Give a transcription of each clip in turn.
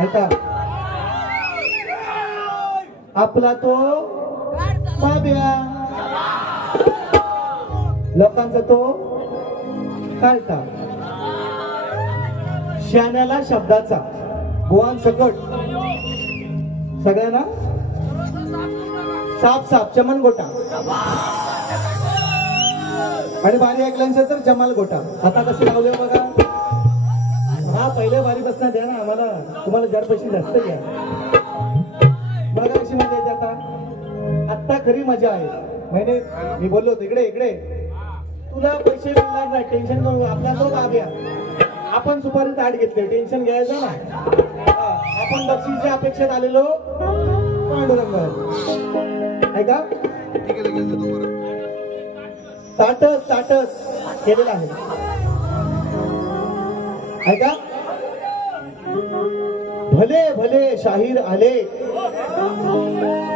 ऐका, आपला तो बाब्या, लोकांचा तो कालटा. शाण्याला शब्दाचा बुवान सकट सगळ्यांना साप साप चमन गोटा आणि बारी ऐकल्यानंतर तर जमाल गोटा. आता कसे लावले बघा. हा पहिल्या बारी बसणार द्या ना आम्हाला, तुम्हाला जर पैसे जास्त घ्या. बघा कशी मजा येते आता. आत्ता खरी मजा आहे. मैंने मी बोललो होतो इकडे इकडे तुला पैसे मिळणार नाही, टेन्शन करू. आपला तो बाब्या, आपण सुपारी ताट घेतले, टेन्शन घ्यायचं ना. आपण बक्षीसच्या अपेक्षेत आलेलो पांडुरंग. ऐका, ताटच ताटच केलेलं आहे. ऐका, भले भले शाहीर आले,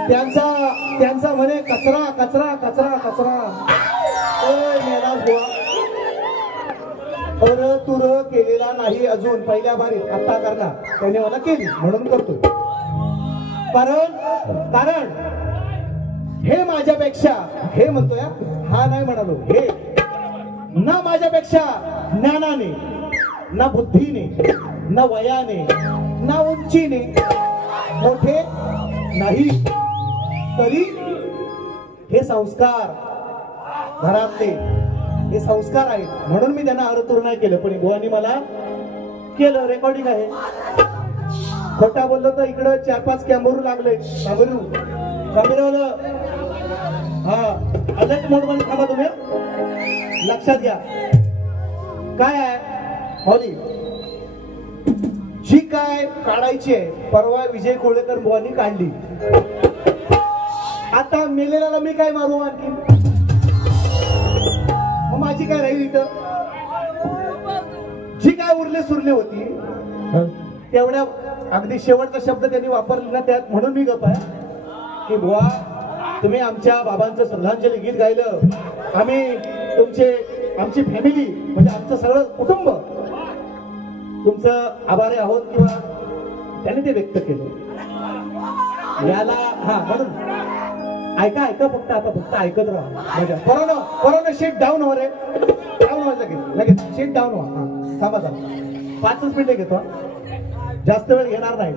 त्यांचा म्हणे कचरा कचरा कचरा कचरा. और तुर केलेला नाही अजून, पहिल्या बारीत आता करणार. त्याने मला केली म्हणून करतो. कारण हे माझ्यापेक्षा, हे म्हणतोय हा नाही म्हणालो, हे ना माझ्यापेक्षा ज्ञानाने, ना बुद्धीने, ना वयाने, ना उंचीने मोठे नाही, तरी हे संस्कार घरातले, हे संस्कार आहेत म्हणून मी त्यांना अरतुर नाही केलं. पण बुवानी मला केलं. रेकॉर्डिंग आहे. खोटा बोललो तर इकडं 4-5 कॅमेरू लागले. कॅमेरावाला हा अलर्ट मोड मध्ये थांबा तुम्ही, लक्षात घ्या. काय आहे हॉली जी काय काढायची आहे, परवा विजय कोळेकर बुवानी काढली. आता मेलेल्याला मी काय मारू आणखी? मग माझी काय राहील इथं? जी काय उरले सुरले होती तेवढ्या अगदी शेवटचा शब्द त्यांनी वापरला ना त्यात, म्हणून मी गप आहे की बुवा तुम्ही आमच्या बाबांचं श्रद्धांजली गीत गायलं. आम्ही आमची फॅमिली म्हणजे आमचं सगळं कुटुंब तुमचं आभारी आहोत किंवा त्याने ते व्यक्त केलं. याला हा म्हणून ऐका ऐका फक्त, आता फक्त ऐकत राहा. कोरोना शीट डाऊन हो रे, डाऊन व्हा लगेच शीट डाऊन व्हा. थांबा 5 मिनिटं घेतो, जास्त वेळ घेणार नाही.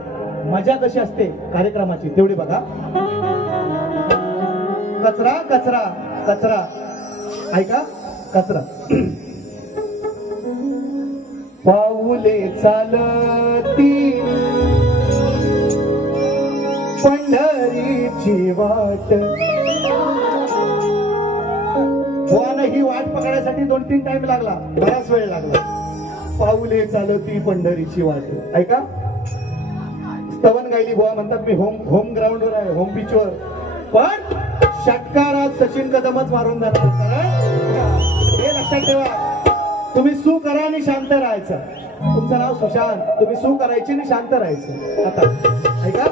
मजा कशी असते कार्यक्रमाची तेवढी बघा. कचरा कचरा कचरा, ऐका कचरा. पाऊले चालती पंढरीची वाट. ही वाट पकडायसाठी 2-3 टाइम लागला, बराच वेळ लागला. पाऊले चालती पंढरीची वाट. ऐका, स्तवन गायली बुवा म्हणतात मी होम ग्राउंडवर आहे, होम पिचवर. पण षटकारात सचिन कदमच मारून जाणार. हे लक्षात ठेवा. तुम्ही सू करा आणि शांत राहायचं. तुमचं नाव सुशांत, तुम्ही सू करायची आणि शांत राहायचं. आता ऐका,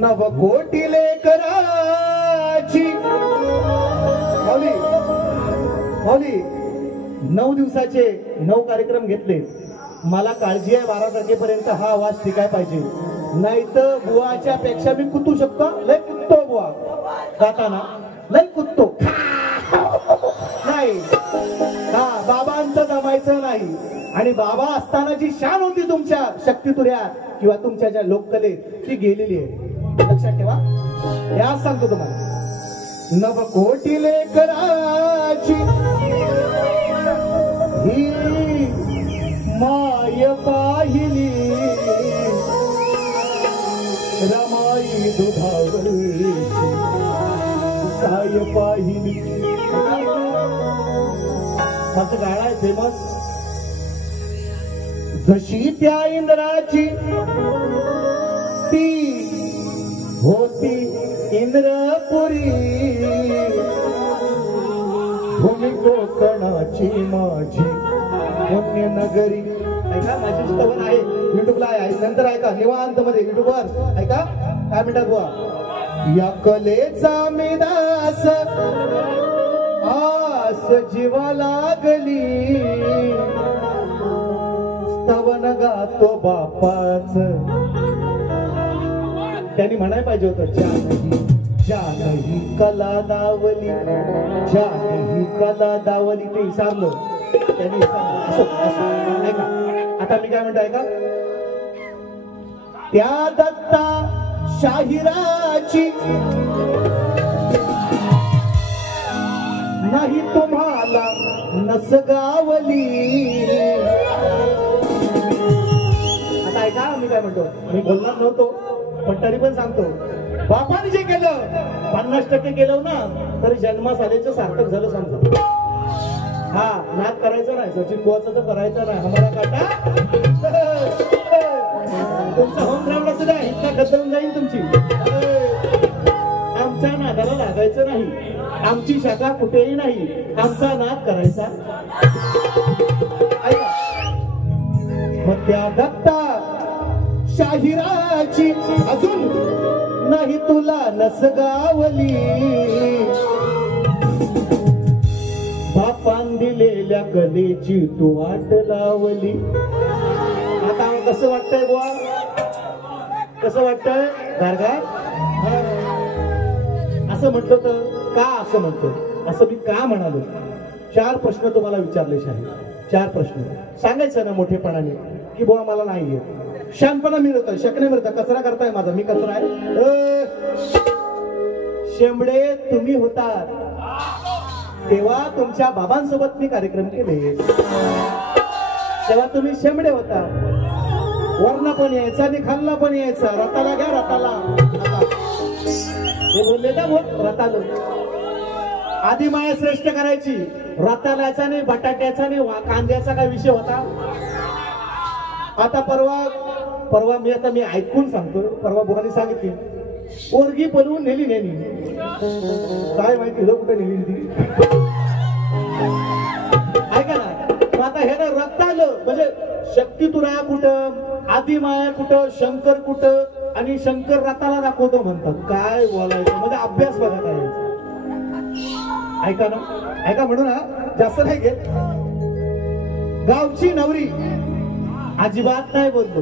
नवकोटी लेकराची हौली 9 दिवसाचे 9 कार्यक्रम घेतले. मला काळजी आहे 12 तारखेपर्यंत हा आवाज टिकाय पाहिजे, नाही तर बुवाच्या पेक्षा मी कुतू शकतो. लय कुत्तो बुवा गाताना, लय कुत्तो नाही. हा बाबांचं जमायचं नाही. आणि बाबा असताना जी शान होती तुमच्या शक्तितुऱ्यात किंवा तुमच्या ज्या लोककलेत ती गेलेली आहे. लक्षात ठेवा. या सांगतो तुम्हाला, नवकोटी लेकराची ही माय पाहिली, रमाई दुधावरची साय पाहिली. माझं गाणं आहे फेमस. जशी त्या इंद्राची ती होती इंद्रपुरी, भूमी कोकणाची माझी पुण्य नगरी. ऐका, माझी स्तवन आहे, युट्यूबला आहे, नंतर ऐका निवांत मध्ये युट्यूबवर. ऐका काय म्हणतात बुवा, या कलेचा मी दास आस जीवा लागली, स्तवन गातो बापाच. त्यांनी म्हणायला पाहिजे होतं, जानही कला दावली, जानही कला दावली. ते विसरलो त्यांनी. ऐका आता मी काय म्हणतो ऐका. त्या दत्ता शाहिराची नाही तुम्हाला नसगावली. आता ऐका मी काय म्हणतो. मी बोलणार नव्हतो पण तरी पण सांगतो. बापाने जे केलं 50% केलं ना तरी जन्मास आल्याचं सार्थक झालं समजा. हा नाद करायचं नाही. सचिन बुवाचं तर करायचं नाही. आम्हाला काटा तुमचा होम ग्राउंड असं नाही. इतका गद्दावून जाईल तुमची. आमच्या नादाला लागायचं नाही. आमची शाखा कुठेही नाही. आमचा नाद करायचा. मग त्या दत्ता शाहिराची अजून नाही तुला नसगावली. बापान दिलेल्या कलेची तू वाट लावली. आता कसं वाटतंय बुवा? कसं वाटतंय गारगार? असं म्हटलं तर का असं म्हणतो? असं मी का म्हणालो? 4 प्रश्न तुम्हाला विचारले शाही. 4 प्रश्न सांगायचं ना मोठेपणाने की बुवा मला नाही येत. शानपणा मिळतं, शकणे मिळतं. कचरा करताय माझा, मी कचरा आहे. शेंबडे तुम्ही होतात तेव्हा तुमच्या बाबांसोबत मी कार्यक्रम केले. तेव्हा तुम्ही शेंबडे होता. वर्ण पण यायचा आणि खाल्ला पण यायचा. रताला घ्या रताला. हे बोलले ना बोल रतालो. आधी माया श्रेष्ठ करायची. रताल्याचा नाही, बटाट्याचा नाही, कांद्याचा काय विषय होता. आता परवा मी ऐकून सांगतो. परवा बुवानी सांगितली पोरगी पळवून नेली. काय माहिती कुठे नेली ती. ऐका ना. आता हे ना रक्त आलं म्हणजे शक्ती तुरा कुठं, आदी माया कुठं, शंकर कुठं आणि शंकर रताला दाखवतो म्हणतात. काय बोलायचं म्हणजे अभ्यास बघा काय. ऐका ना ऐका म्हणू ना जास्त नाही घेत. गावची नवरी अजिबात नाही बोलतो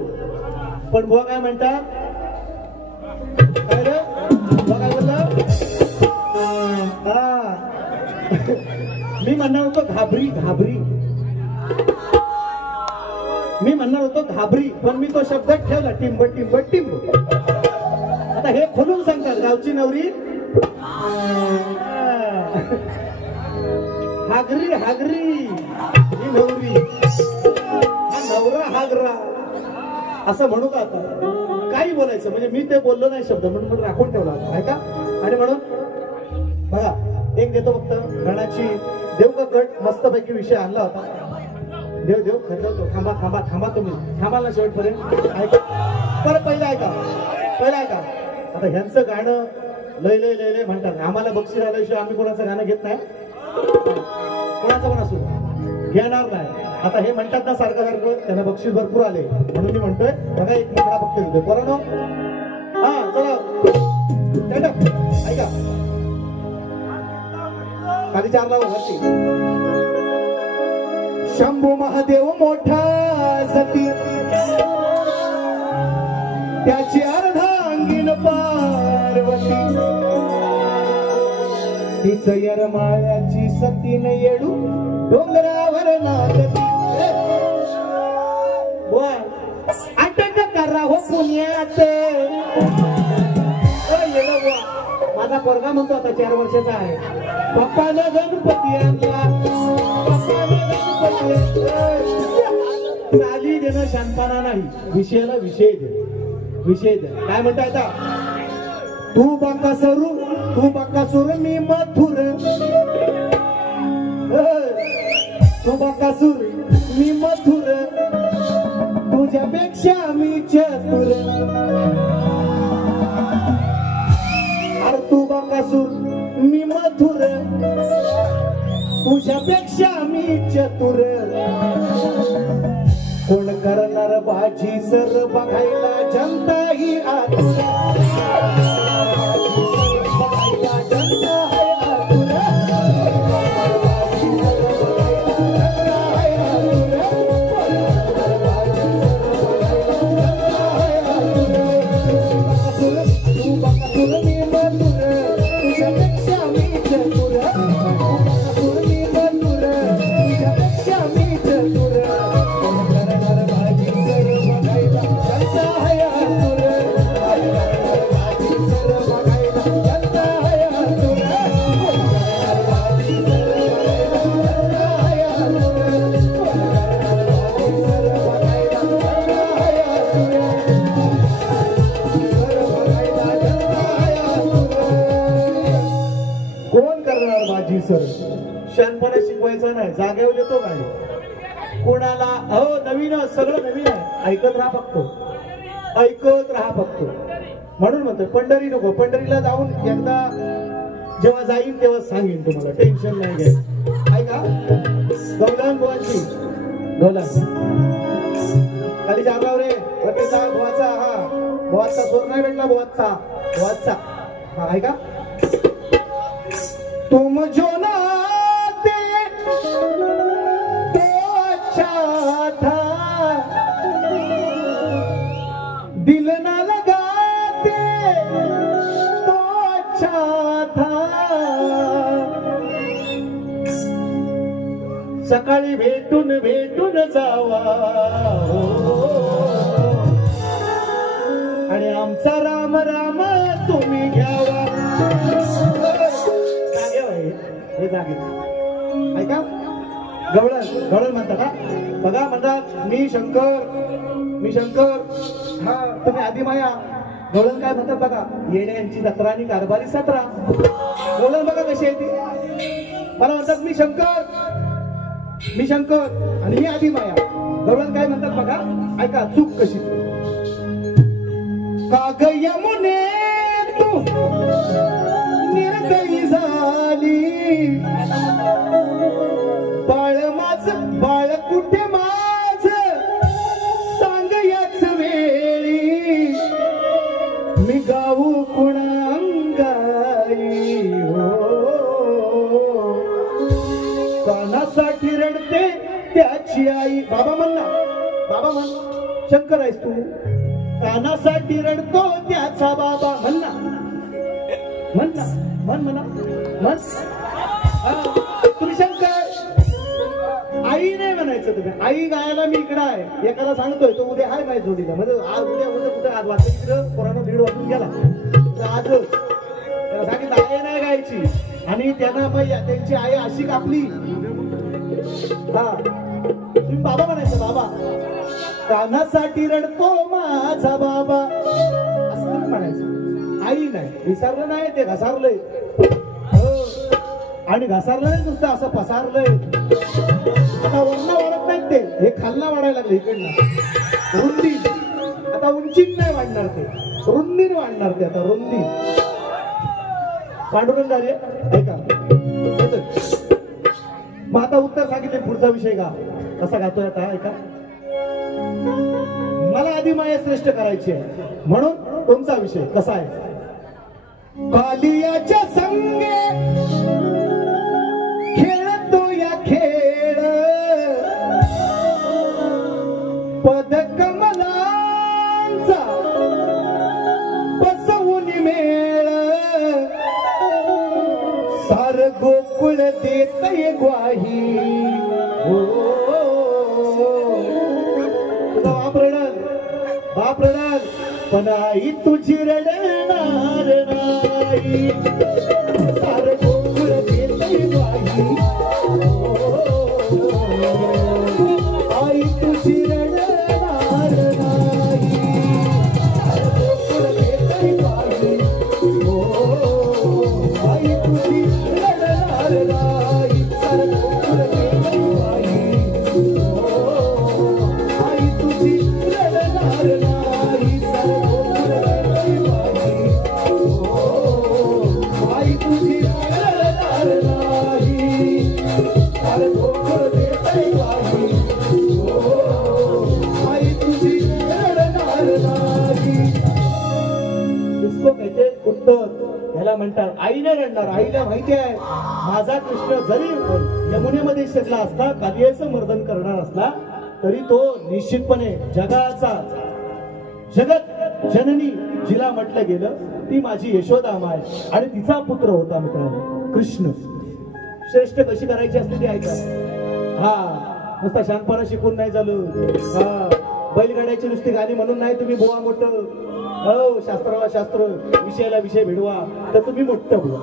पण बुवा काय म्हणतात? काय रे बुवा काय बोलला? मी म्हणणार होतो घाबरी. मी म्हणणार होतो घाबरी पण मी तो शब्द ठेवला. टिंब. आता हे खोलून सांगतात गावची नवरी हागरी ही नवरी, नवरा हागरा असं म्हणू का? आता काही बोलायचं म्हणजे मी ते बोललो नाही शब्द म्हणून राखून ठेवला ऐका. आणि म्हणून बघा एक देतो फक्त गणाची देव का कट मस्तपैकी विषय आणला होता. देव खरवतो. थांबा तुम्ही थांबाला शेवटपर्यंत ऐका. परत पहिला ऐका. आता ह्यांचं गाणं लय म्हणतात. आम्हाला बक्षीस आल्याशिवाय आम्ही कोणाचं गाणं घेत नाही. कोणाचं पण असू घेणार नाही. आता हे म्हणतात ना सारखं त्यांना बक्षीस भरपूर आले म्हणून मी म्हणतोय बघा एक मुद्रा बघते होते बरोबर. हा चला ऐका. खाली 4 लावा वरती. शंभू महादेव मोठा सती त्याची अर्धांगीण पार्वती तिच यरमाळ्याची सतीन येडू डोंगरावर नाचती. अटक करा हो पुण्यात. माझा पोरगा म्हणतो आता 4 वर्षाचा आहे. पप्पानं गणपती आणला. चाली देणं शांतपणा नाही. विषयाला विषय दे. काय म्हणता आता? तू बकासूर मी मथुर. तू बकासूर मी मथुर. तुझ्यापेक्षा मी चतुर. अरे तू बकासूर मी मथुर. तुझ्यापेक्षा मी चतुर. कोण करणार बाजी सर बघायला जनता ही आतुर. करणार माझी सर. शहाणपणा शिकवायचा नाही, जागेवर येतो काय कोणाला. अहो नवीन, सगळं नवीन आहे. ऐकत राहा फक्त, ऐकत राहा फक्त. म्हणून म्हणतोय पंढरी नको. पंढरीला जाऊन एकदा जेव्हा जाईन तेव्हा सांगेन तुम्हाला, टेन्शन नाही घ्यायचं. ऐका गौलान बुवांची गौलान खाली जागाव रे वटेचा बुवाचा. हा बुवाचा सोर नाही भेटला, बुवाचा बुवाचा. हा ऐका. तुम जो नाते तो अच्छा था, दिल ना लगाते तो अच्छा था. सकाळी भेटून भेटून जावा आणि आमचा राम राम तुम्ही घ्यावा. हे जागे ऐका. गवळण गवळण म्हणता का बघा. म्हणतात मी शंकर, मी शंकर. हा तुम्ही आदिमाया. गवळण काय म्हणतात बघा. येण्यांची जत्रा आणि कारभारी सत्रा. गवळण बघा कशी आहे ती. मला म्हणतात मी शंकर, मी शंकर आणि मी आदिमाया. गवळण काय म्हणतात बघा. ऐका चूक कशी. काग यमुने तू निर्दयी झाली, बाळ माझ बाळ कुठे माझ सांग याच वेळी, मी गाऊ कुणा अंगाई. हो कानासाठी रडते त्याची आई. बाबा म्हण ना, बाबा म्हण. शंकर आहेस तू. कानासाठी रडतो त्याचा बाबा. म्हण ना, म्हण ना, म्हण म्हणा म्हण. तुम्ही शंकर. आई नाही म्हणायचं तुम्ही. आई गायला मी इकडं आहे. एकाला सांगतोय तो उद्या आहे माझ्या जोडीला. म्हणजे आज उद्या उद्या कुठे आज वाजता इकडं कोरोना 1:30 वाजून गेला. आजच त्याला सांगितलं आई नाही गायची. आणि त्यांना मग त्यांची आई अशी कापली. हा तुम्ही बाबा म्हणायचं. बाबा कानासाठी रडतो माझा बाबा असं तुम्ही म्हणायचं. आई नाही. विसरलं नाही ते घसारलंय. आणि घसारलं नाही नुसतं असं पसारलंय. आता वरनं वाढत नाहीत ते, हे खालना वाढायला लागले इकडनं. रुंदी आता उंचीत नाही वाढणार ते, रुंदीने वाढणार ते. आता रुंदी पांडुरंग झाले. ऐका मग आता उत्तर सांगितले. पुढचा विषय का कसा गातोय आता ऐका. मला आधी माया श्रेष्ठ करायची आहे म्हणून तुमचा विषय कसा आहे. कालियाच्या संगे खेळतो या खेळ, पद कमलांचा बसवून मेळ, सार गोकुळ देतय ग्वाही. बाप रडल पण आई तुझी रडणार नाही, सार गोकुळ देतय ग्वाही. आई तुझी रडणार नाही, सार गोकुळ देतय ग्वाही. आई तुझी रडणार नाही, सार गोकुळ देतय ग्वाही. आई तुझी रडणार नाही, सार गोकुळ देतय ग्वाही. आई तुझी रडणार नाही, सार गोकुळ देतय ग्वाही. आई तुझी रडणार नाही. इसको कहते उत्तर. याला म्हणतात आईने रडणार. आईला माहिती आहे माझा कृष्ण जरी यमुनेमध्ये शिरला असला, कालियाचं मर्दन करणार असला तरी तो निश्चितपणे जगाचा जगत जननी जिला म्हटलं गेलं ती माझी यशोदा माय आणि तिचा पुत्र होता मित्रांनो कृष्ण. श्रेष्ठ कशी करायची असते ती ऐका. हा नुसता शांतपणा शिकून नाही झालं. हा बैलगाड्याची नुसती गाणी म्हणून नाही तुम्ही बुवा मोठं. हो शास्त्राला शास्त्र, विषयाला विषय भिडवा तर तुम्ही मोठं बुवा,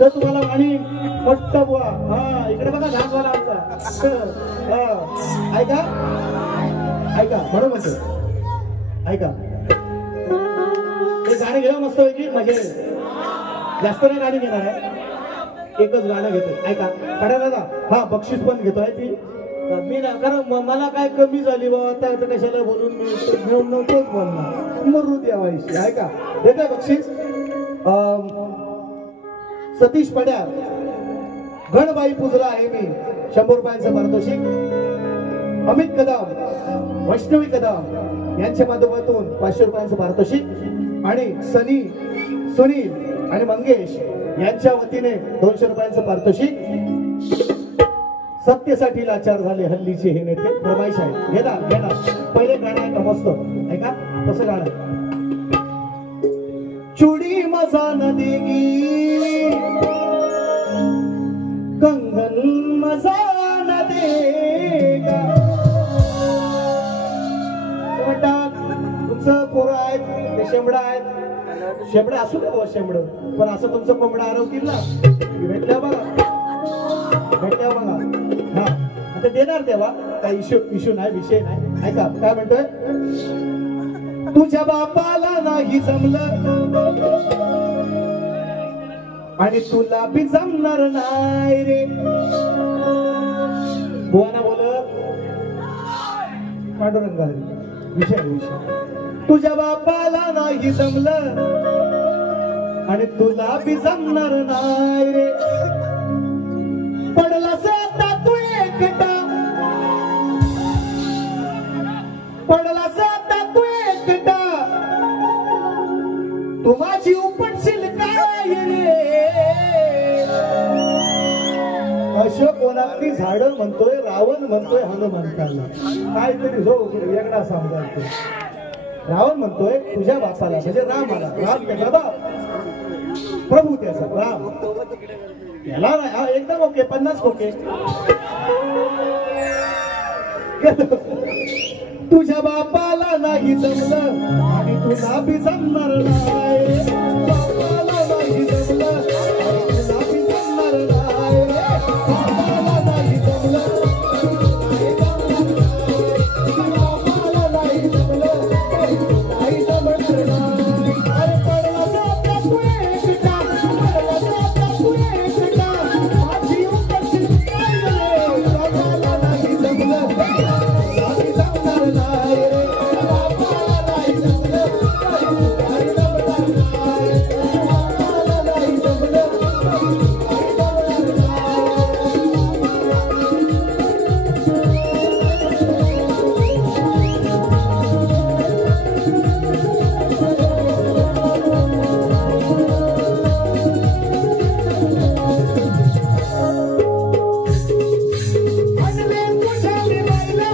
तर तुम्हाला गाणी मोठं बुवा. हा इकडे बघा घासवाला आमचा. ऐका ऐका म्हणून म्हणतो ऐका. हे गाणी घेऊ मस्त पैकी म्हणजे जास्त नाही गाणी घेणार आहे. एकच गाणं घेतोय ऐका पडा दादा. हा बक्षीस पण घेतोय ती मी ना कारण मला काय कमी झाली बाबा आता कशाला बोलून मी घेऊन नव्हतोच बोलणार मरू द्यावायची ऐका देतोय बक्षीस. सतीश पड्यार गणबाई पुजला आहे मी 100 रुपयांचं पारितोषिक. अमित कदम वैष्णवी कदम यांच्या माध्यमातून 500 रुपयांचं पारितोषिक आणि सनी सुनील आणि मंगेश यांच्या वतीने 200 रुपयांचं पारितोषिक. सत्तेसाठी लाचार झाले हल्लीचे हे नेते फरमाईश आहे. घेणार पहिले गाणं आहे का मस्त ऐका कसं गाणं. चुडी मजा न देगी कंगन मजा न देगा. तुमचं पोरं आहेत ते शेंबडा आहेत शेंबडा असू दे बाबा शेंबड पण असं तुमचं कोंबडा हरवतील ना भेटल्या बघा हा आता देणार तेव्हा काही इश्यू नाही विषय नाही ऐका काय म्हणतोय. तुझ्या बापाला नाही जमलं आणि तुला बी जमणार नाही रे. बुवाना बोलत पांडुरंगा विषय तुझ्या बापाला नाही जमलं आणि तुला बी जमणार नाही रे. पडला आता तू एकटा पडला आता तू एकटा तू माझी उपटशील काय रे. अशोक कोणातली झाडं म्हणतोय रावण म्हणतोय हनुमंताला काहीतरी जो वेगळा समजायचो. रावण म्हणतोय तुझ्या बापाला म्हणजे रामाला राम त्याचा बाप प्रभू त्याचा राम याला हा एकदम ओके 50 ओके. तुझ्या बापाला नाही जमलं आणि तुला बी जमणार नाही. बापाला नाही जमलं आणि तुला बी जमणार नाही. बापाला नाही जमलं बापाला नाही जमलं नाही जमणार नाही. अरे पडला जाता तू एकटा पडला जाता तू एकटा माझी उपस्थित काय रे. बापाला नाही जमलं नाही जमणार नाही रे. बापाला नाही जमलं नाही जमणार नाही. बापाला नाही जमलं नाही जमणार नाही. आणले तुझ्या बाईला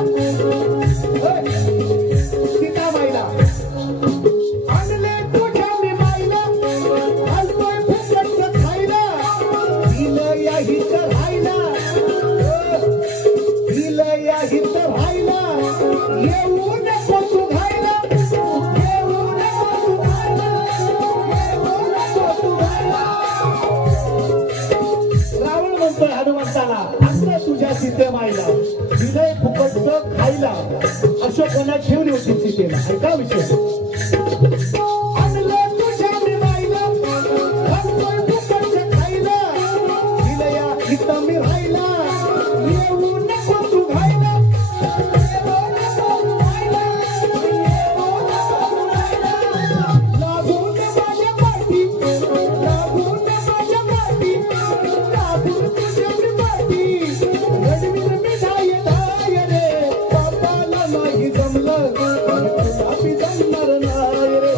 सीता बाईला आणले तुझ्या मी बाईला हलतोय फुकटचं खायला. दिलं या हित राहायला दिलं या हित राहायला. येऊ नको तू घायला येऊ नको तू घायला येऊ नको तू घायला. रावण म्हणतोय हनुमंताला असं तुझ्या सीतेमाईला दिलंय फुकटचं खायला. अशोकाला घेऊन होती सीतेला ऐका विषय. आणलं तुझ्या मी बाईला हलतोय फुकटचं खायला. दिलं या इथं मी राहिला येऊ नको तू घायला येऊ नको तू घायला येऊ नको तू घायला. लागून माझ्या पाठी लागून माझ्या पाठी लागून तुझ्या मी पाठी रडवीर मी धाय धाय रे. बापाला नाही जमलं आणि तुला बी जमणार नाही रे.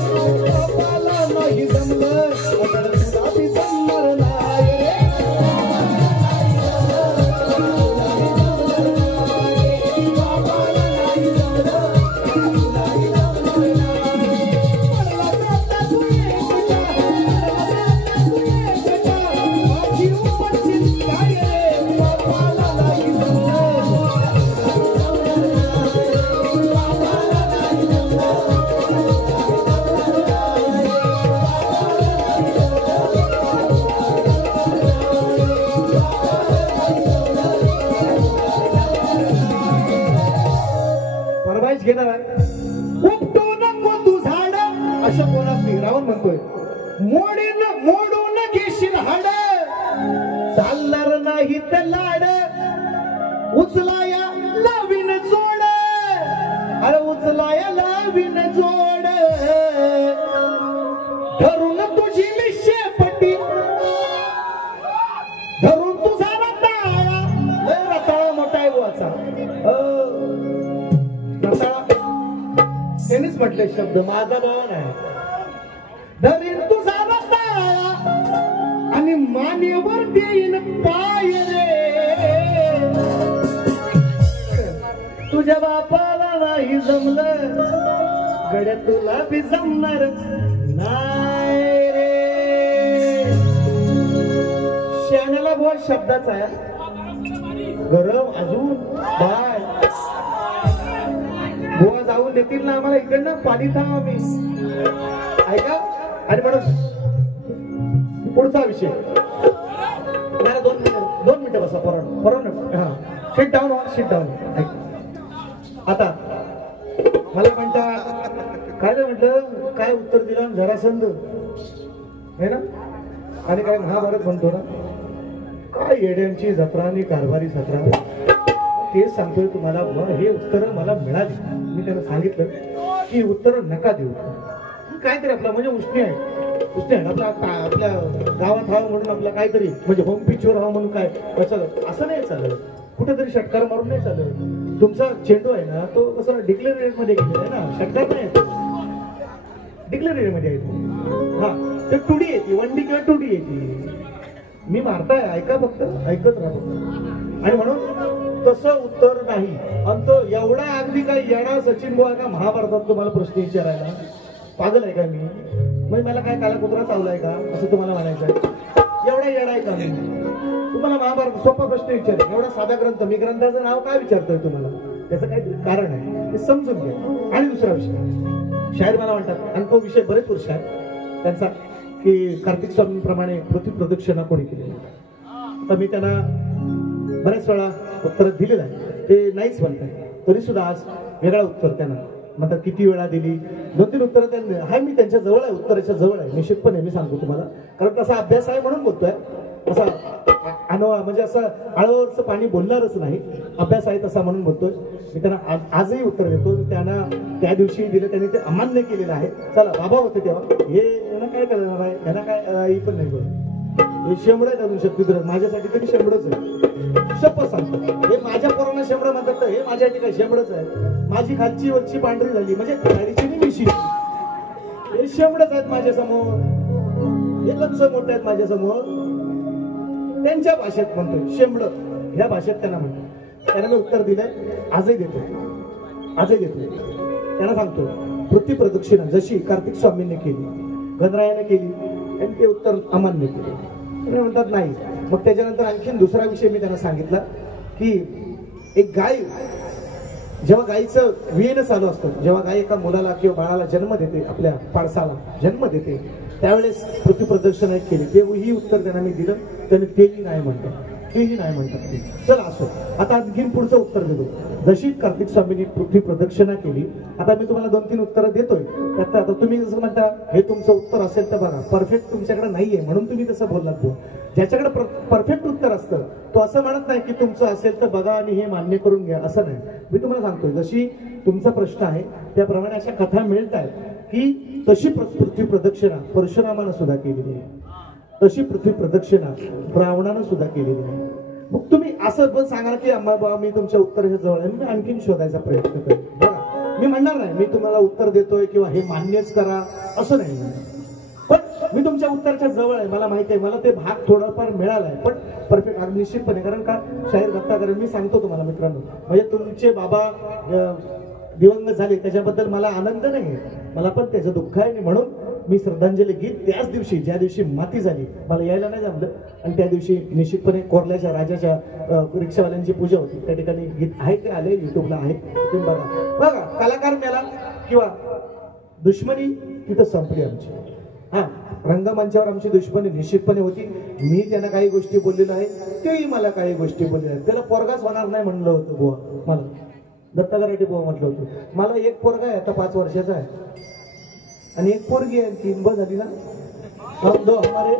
बापाला नाही जमलं आणि तुला बी जमणार नाही रे. बापाला नाही जमलं तुला बी जमणार नाही. पडला जाता तू एकटा पडला जाता तू एकटा माझी उपस्थित काय रे. बापाला नाही जमलं बापाला नाही जमलं. फरमाईश घेणार आहे. उपटू नको तू झाड अशा कोणातली रावण म्हणतोय. मोडून घेशील हाड चालणार नाही तर लाड उचलाया लावीन जोड अरे उचलाया लावीन जोड धरून तुझी शेपटी धरून तुझा रताळा लय रताळा मोठा आहे बुवाचा रताळा त्यांनीच म्हटले शब्द माझा भाव नाही धरीन तुझा रताळा आणि मानेवर देईन पाय रे तुझ्या बापाला नाही जमलं गड्या तुला बी जमणार नाही रे शहाण्याला बुवा शब्दाचा आहे गरम अजून बाय बुवा जाऊन देतील ना आम्हाला इकडनं पाणी थांब आम्ही ऐका आणि म्हणून पुढचा विषय मला 2 मिनिटं बसा परत हा शीट डाऊन आता मला म्हणता काय म्हटलं काय उत्तर दिलं जरासंध है ना आणि काय महाभारत म्हणतो ना काय येड्यांची जत्रा आणि कारभारी जत्रा तेच सांगतोय तुम्हाला हे उत्तर मला मिळाली मी त्यांना सांगितलं की उत्तर नका देऊ काहीतरी आपला म्हणजे उष्णी आहे आपल्या गावात हवं म्हणून आपलं काहीतरी म्हणजे होम पिचवर हवं म्हणून काय असं नाही चालत कुठेतरी षटकार मारून नाही चालत तुमचा चेंडू आहे ना तो कसं डिक्लेअर मध्ये गेलेला आहे ना षटकार नाही येतो डिक्लेअर मध्ये येतो हा ते टुडी येते 1D किंवा 2D येते मी मारताय ऐका फक्त ऐकत राहा आणि म्हणून तसं उत्तर नाही अंत एवढा अगदी काय येणार सचिन बुवा का महाभारतात तुम्हाला प्रश्न विचारायला पागल आहे का मी म्हणजे मला काय काला कुत्रा चावलाय का असं तुम्हाला म्हणायचं आहे एवढा येडा आहे का मी तुम्हाला महाभारत सोपा प्रश्न विचारेल एवढा साधा ग्रंथ मी ग्रंथाचं नाव काय विचारतोय तुम्हाला त्याचं काहीतरी कारण आहे ते समजून घ्या आणि दुसरा विषय शाहीर मला म्हणतात आणि तो विषय बरेच वर्ष आहे त्यांचा की कार्तिक स्वामींप्रमाणे पृथ्वी प्रदक्षिणा कोणी केली तर मी त्यांना बऱ्याच वेळा उत्तर दिलेलं आहे ते नाहीच म्हणतात तरी सुद्धा आज वेगळा उत्तर त्यांना म्हणतात किती वेळा दिली 2-3 उत्तर त्यांनी हा मी त्यांच्या जवळ आहे उत्तराच्या जवळ आहे निश्चितपणे मी सांगतो तुम्हाला कारण तसा अभ्यास आहे म्हणून बोलतोय असा म्हणजे असं आळवरचं पाणी बोलणारच नाही अभ्यास आहे तसा म्हणून बोलतोय मी त्यांना आजही उत्तर देतो त्यांना त्या दिवशी दिलं त्यांनी ते अमान्य केलेलं आहे चला बाबा होते तेव्हा हे यांना काय करणार आहे यांना काय पण नाही बोलत हे शेंबड आहे का शक्ती माझ्यासाठी तरी शेंबडच आहे शपथ सांगतो हे माझ्या पोरांना शेंबड म्हणतात हे माझ्यासाठी काय शेंबडच आहे माझी खालची वरची पांढरी झाली म्हणजे गाडीची नाही मिशी हे शेंबडच आहेत माझ्या समोर हे लक्ष मोठे आहेत माझ्या समोर त्यांच्या भाषेत म्हणतोय शेंबड ह्या भाषेत त्यांना म्हणतो त्यांना मी उत्तर दिलंय आजही देतो त्यांना सांगतो पृथ्वी प्रदक्षिणा जशी कार्तिक स्वामींनी केली गणरायाने केली आणि ते उत्तर अमान्य केले म्हणतात नाही मग त्याच्यानंतर आणखीन दुसरा विषय मी त्यांना सांगितला की एक गाय जेव्हा गायीचं विण चालू असतं जेव्हा गाय एका मुलाला किंवा बाळाला जन्म देते आपल्या पाडसाला जन्म देते त्यावेळेस पृथ्वी प्रदक्षिणा केली तेही उत्तर त्यांना मी दिलं त्याने तेही नाही म्हणतात चला असो आता आणखीन पुढचं उत्तर देतो जशी कार्तिक स्वामींनी पृथ्वी प्रदक्षिणा केली आता मी तुम्हाला 2-3 उत्तरं देतोय त्यात आता तुम्ही जसं म्हणता हे तुमचं उत्तर असेल तर बघा परफेक्ट तुमच्याकडे नाहीये म्हणून तुम्ही तसं बोललात ज्याच्याकडे परफेक्ट उत्तर असतं तो असं म्हणत नाही की तुमचं असेल तर बघा आणि हे मान्य करून घ्या असं नाही मी तुम्हाला सांगतोय जशी तुमचा प्रश्न आहे त्याप्रमाणे अशा कथा मिळत आहेत की तशी पृथ्वी प्रदक्षिणा परशुरामानं सुद्धा केलेली आहे तशी पृथ्वी प्रदक्षिणा ब्राह्मणानं सुद्धा केलेली आहे मग तुम्ही असं पण सांगा की बाबा मी तुमच्या उत्तराच्या जवळ आहे मी आणखीन शोधायचा प्रयत्न करेन बघा मी म्हणणार नाही मी तुम्हाला उत्तर देतोय किंवा हे मान्यच करा असं नाही पण मी तुमच्या उत्तराच्या जवळ आहे मला माहिती आहे मला ते भाग थोडाफार मिळालाय पण परफेक्ट अगदी निश्चितपणे कारण का शाहीर दत्तात्रय मी सांगतो तुम्हाला मित्रांनो म्हणजे तुमचे बाबा दिवंगत झाले त्याच्याबद्दल मला आनंद नाही मला पण त्याचं दुःख आहे म्हणून मी श्रद्धांजली गीत त्याच दिवशी ज्या दिवशी माती झाली मला यायला नाही जमलं आणि त्या दिवशी निश्चितपणे कोरल्याच्या राजाच्या रिक्षावाल्यांची पूजा होती त्या ठिकाणी गीत आहे ते आले युट्यूबला आहे तुम्ही बघा कलाकार मेला किंवा दुश्मनी तिथं संपली आमची हा रंगमंचावर आमची दुश्मनी निश्चितपणे होती मी त्यांना काही गोष्टी बोललेल्या आहेत तेही मला काही गोष्टी बोललेल्या आहेत त्याला पोरगाच होणार नाही म्हणलं होतं बुवा मला दत्तागारेड्डी बुवा म्हटलं होतं मला एक पोरगा आहे आता 5 वर्षाचा आहे आणि एक पोरगी आहे 3 झाली ना हम दो हमारे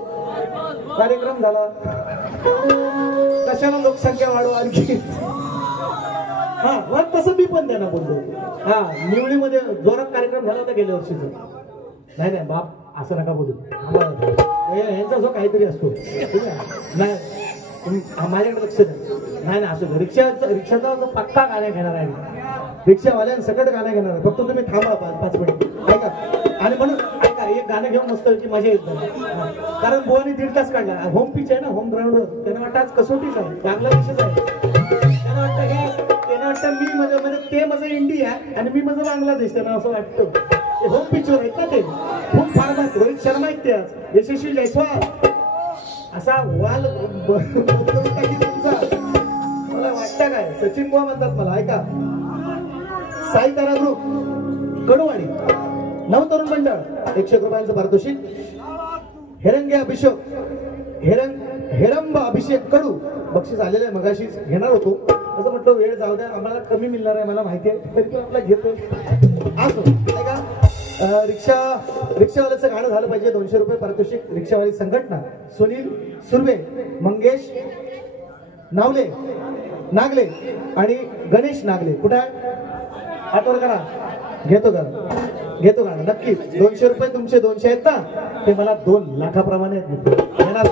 कार्यक्रम झाला. कशाला लोकसंख्या वाढवा आणखी. हा वर तसं मी पण त्यांना बोलतो. हा निवडीमध्ये जोरात कार्यक्रम झाला होता गेल्या वर्षीचा. नाही नाही बाप असं नका बोलू. यांचा जो काहीतरी असतो ठीक आहे. नाही माझ्याकडे लक्ष द्या. नाही नाही असं रिक्षाचा पक्का गाण्या घेणार आहे. रिक्षावाल्यांसकट गाणं घेणार आहे. फक्त तुम्ही थांबा 5 मिनिट ऐका. आणि म्हणून ऐका एक गाणं घेऊन मस्त की मजा येत नाही. कारण बुवानी 1.5 तास काढला. होम पिच आहे ना होम ग्राउंडवर. त्यांना वाटतं आज कसोटीच आहे बांगलादेशच आहे. त्यांना वाटतं मी म्हणजे ते माझं इंडिया आणि मी माझं बांगलादेश. त्यांना असं वाटतं. होम पिचवर आहेत ना ते. खूप फार माहिती. रोहित शर्मा आहेत ते आज. यशस्वी जयस्वाल असा वाल तुमचा मला वाटतं काय. सचिन बुवा म्हणतात मला ऐका. साई तारा ग्रुप कडवाडी नवतरुण मंडळ 100 रुपयांचं पारितोषिक. हेरंगे अभिषेक हेरंब अभिषेक कडू बक्षीस आलेलं आहे. मगाशीच घेणार होतो असं म्हटलं वेळ जाऊ द्या आम्हाला कमी मिळणार आहे मला माहिती आहे तरी पण आपला घेतो. असो ऐका. रिक्षावाल्याचं गाणं झालं पाहिजे. 200 रुपये पारितोषिक. रिक्षावाली संघटना सुनील सुर्वे मंगेश नावले नागले आणि गणेश नागले. कुठे आहे आठवण करा. घेतो गाणं नक्की. 200 रुपये तुमचे 200 आहेत ना ते मला 2 लाखाप्रमाणे घेणार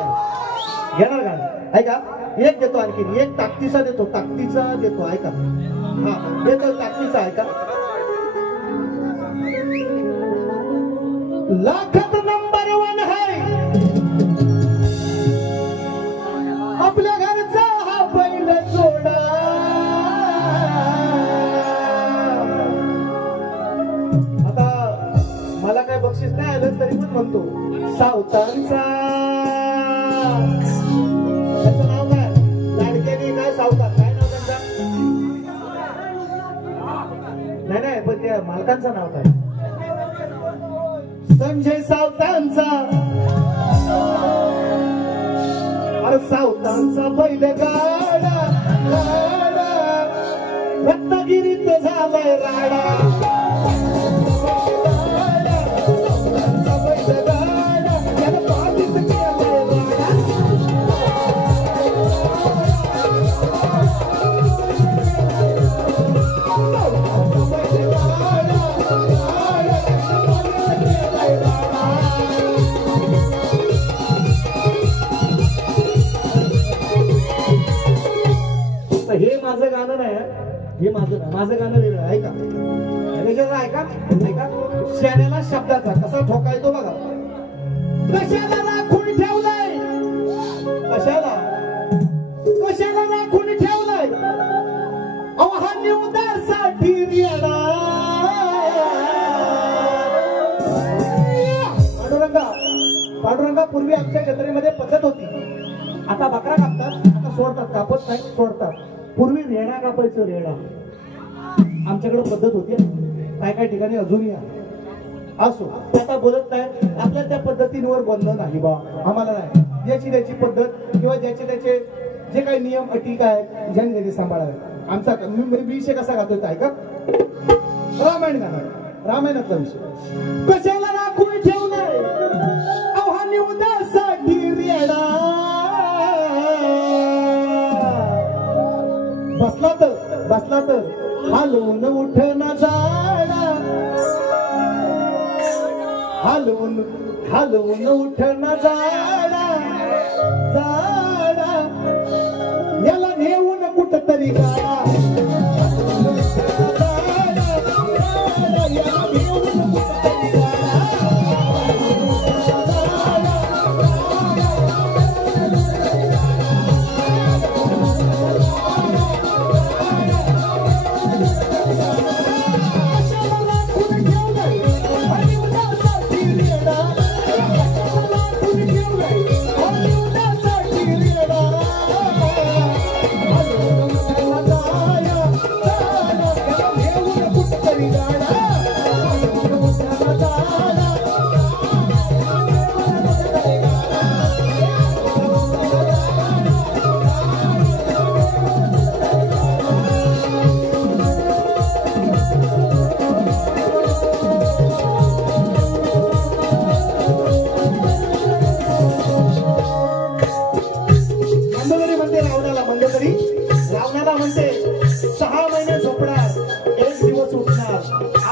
गाणं. ऐका एक देतो आणखी एक ताकदीचा देतो ऐका. हा देतो ताकदीचा ऐका. लाखात नंबर 1 है आपल्या घरचा हा बैल जोडा. मला काय बक्षीस नाही आलं तरी पण म्हणतो सावतांचा. त्याचं नाव काय लाडक्याने काय सावकार काय नाव त्यांचा. नाही पण त्या मालकांचं नाव काय. संजय सावतांचा. अरे सावतांचा बैल गाडा रत्नागिरीत झालाय राडा. हे माझं गाणं नाही. हे माझं गाणं वेगळं ऐका. ऐका शेण्याला शब्दाचा कसा ठोका येतो बघा. कशाला राखून ठेवलाय कशाला राखून ठेवलाय हा निवदासाठी रेडा. पांडुरंगा पूर्वी आमच्या जत्रेमध्ये पद्धत होती. आता बकरा कापतात. आता सोडतात. कापत नाही सोडतात. पूर्वी रेडा कापायचं. रेडा आमच्याकडे पद्धत होती. काय ठिकाणी अजूनही असो आता बोलत नाही. आपल्याला त्या पद्धतींवर बोलणं नाही बा आम्हाला नाही. ज्याची त्याची पद्धत किंवा ज्याचे त्याचे जे काही नियम अटी काय जनगणी सांभाळावे. आमचा विषय कसा गातोय ऐका. रामायण गाणं रामायणातला विषय. कशाला राखून ठेवलाय आव्हानी उद्यासाठी रेडा. बसला तर हालवून उठना झाडा. हालवून उठना झाडा. याला नेऊन कुठतरी गाडा. रावणाला म्हणलं तरी रावणाला म्हणते 6 महिने झोपणार 1 दिवस उठणार.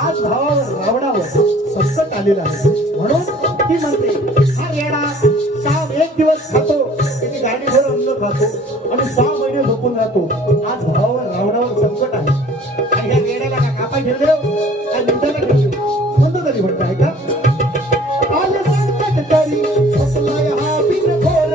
आज भावावर रावणावर संकट आलेलं आहे म्हणून ती म्हणते हा येडा 1 दिवस खातो किती गाडीभर अन्न खातो आणि 6 महिने झोपून राहतो. आज भावावर रावणावर संकट आहे आणि ह्या येड्याला का कापा ठेवले काय निंदाला ठेवले म्हणतो तरी म्हणताय का आले संकट तरी झोपलाय हा बिनघोर.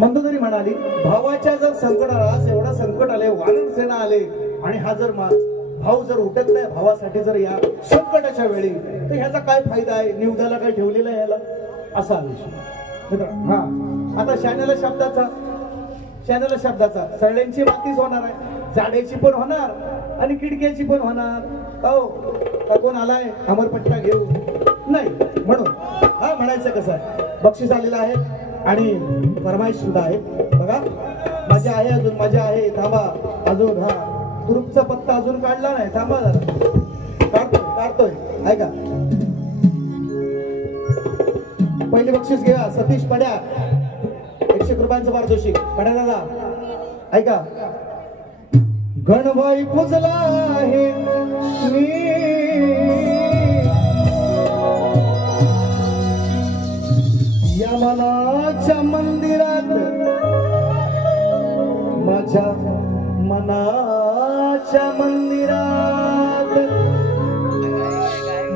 मंदोदरी म्हणाली भावाच्या जर संकटाला एवढा संकट आले वानर सेना आले आणि हा जर भाऊ जर उठत नाही भावासाठी जर या संकटाच्या वेळी तर ह्याचा काय फायदा आहे निवदाला काय ठेवलेला आहे याला असा विषय मित्र. हा आता शाण्याला शब्दाचा सळ्यांची मातीच होणार आहे जाड्याची पण होणार आणि किडक्याची पण होणार. का कोण आलाय अमरपट्टा घेऊ नाही म्हणून हा म्हणायचं कसं आहे बक्षीस आलेलं आहे आणि फरमाईश सुद्धा आहे बघा. मजा आहे अजून मजा आहे थांबा अजून. हा ग्रुपचा पत्ता अजून काढला नाही थांबा जरा काढतोय ऐका. पहिली बक्षीस घ्या सतीश पड्या 100 रुपयांचं पारितोषिक. पड्या दादा ऐका. गणबाई पुजला आहे मी या मनाच्या मंदिरात माझ्या मनाच्या मंदिरात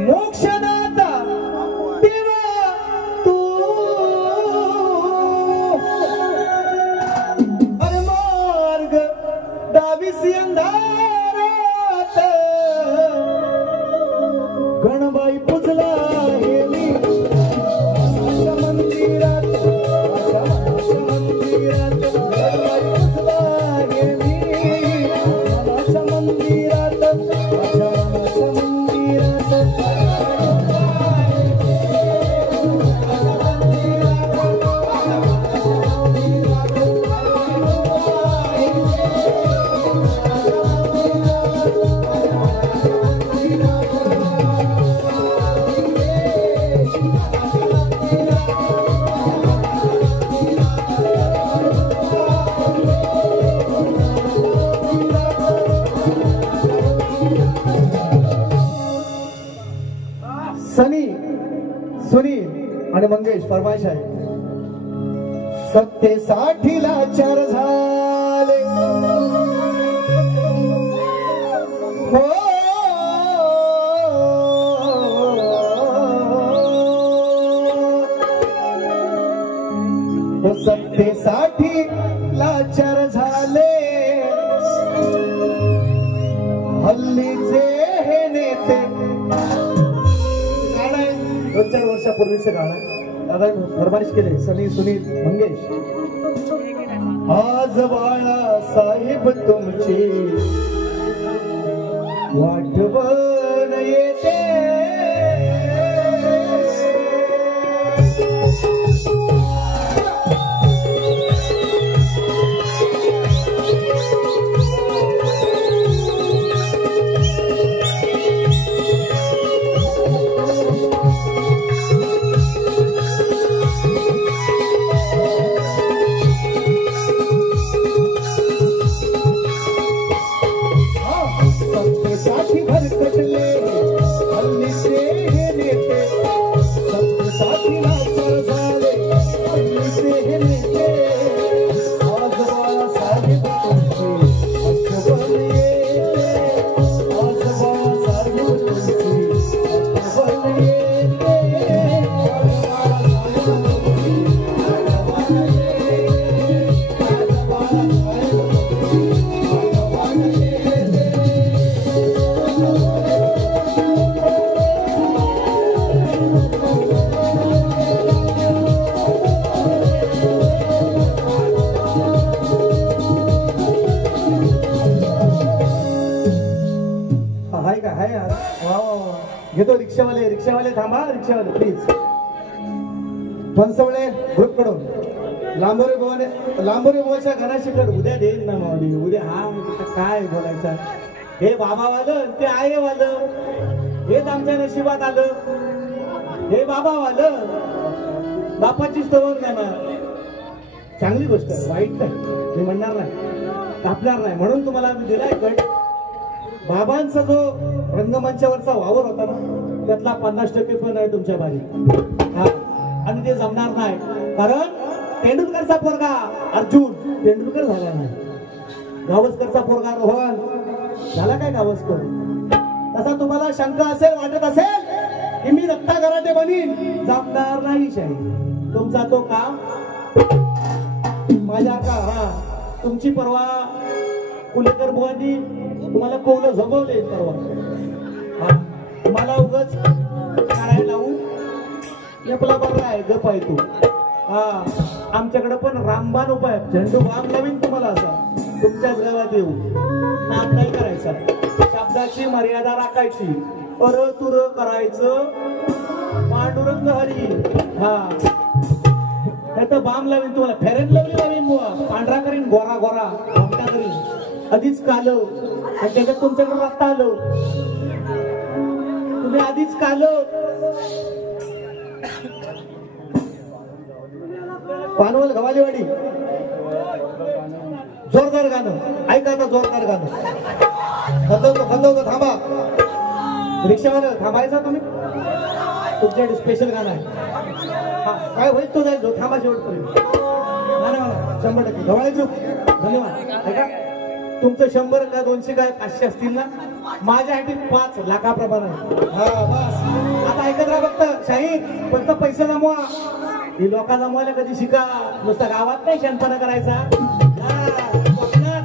मोक्षदाता देवा तू अरे मार्ग दाविसी अंधारात गणबाई पुजला आहे मी मंदिरात गणबाई पुजला आहे मी मनाच्या मंदिरात सुनील आणि मंगेश फरमाइश आहे. सत्तेसाठी लाचार झाले हो, सत्तेसाठी लाचार झाले हल्लीचे हे नेते. गाणं आहे 2-4 वर्षापूर्वीचं गाणं. दादा फरमाइश केले सनी सुनील मंगेश. आज बाळा साहेब तुमची वाटवण येते घेतो. रिक्षावाले थांबा. रिक्षावाले प्लीज. फणसवळे ग्रुप कडून लांबोरे बोवाच्या घराशीकड उद्या देईन ना माऊली. उद्या हा काय बोलायचं. हे बाबावालं ते आईवालं हेच आमच्या नशिबात आलं. हे बाबावालं बापाची स्तवन गाणं चांगली गोष्ट आहे, वाईट नाही. मी म्हणणार नाही, कापणार नाही, म्हणून तुम्हाला आम्ही दिलाय कट. बाबांचा जो रंगमंचावरचा वावर होता ना त्यातला 50% पण आहे तुमच्या बारी. हा, आणि ते जमणार नाही कारण तेंडुलकरचा पोरगा अर्जुन तेंडुलकर झाला नाही. गावस्करचा पोरगा रोहन झाला काय गावस्कर. तसा तुम्हाला शंका असेल, वाटत असेल की मी दत्ता कराटे बनीन, जमणार नाही शाही. तुमचा तो काम माझ्या का. हा, तुमची परवा कुलेकर बुवांनी तुम्हाला कोवलं झोपवले परवा. हा, मला उगाच काढायला लावून आपला बरं आहे गप आहे तू. हा, आमच्याकडे पण रामबाण उपाय झेंडू बाम नवीन तुम्हाला असा तुमच्याच गावात येऊ. नाम नाही करायचा, शब्दाची मर्यादा राखायची. तुर करायचं पांडुरंग हरी. हा, तर बाम लावीन तुम्हाला, फेरेन लवली लावीन बुवा, पांढरा करीन, गोरा गोरा भमटा करीन. आधीच काल आणि त्याच्यात तुमच्याकडे रस्ता आलो. तुम्ही आधीच काल पानवल गवालीवाडी जोरदार गाणं ऐका आता. जोरदार गाणं खंदवतो. थांबा रिक्षावाला, थांबायचा तुम्ही. तुमच्याकडे स्पेशल गाणं आहे. काय होईल तो जाईल, थांबा शेवटपर्यंत. गाणं 100% गवाळी ग्रुप. धन्यवाद. ऐका, तुमचं 100 का 200 काय 500 असतील ना, माझ्यासाठी 5 लाखाप्रमाणे. हा बस. आता ऐकत राहा फक्त शाहीर, फक्त पैसे जमवा. ही लोका जमवायला कधी शिका, नुसतं गावात नाही शानपणा करायचा. कोकणात,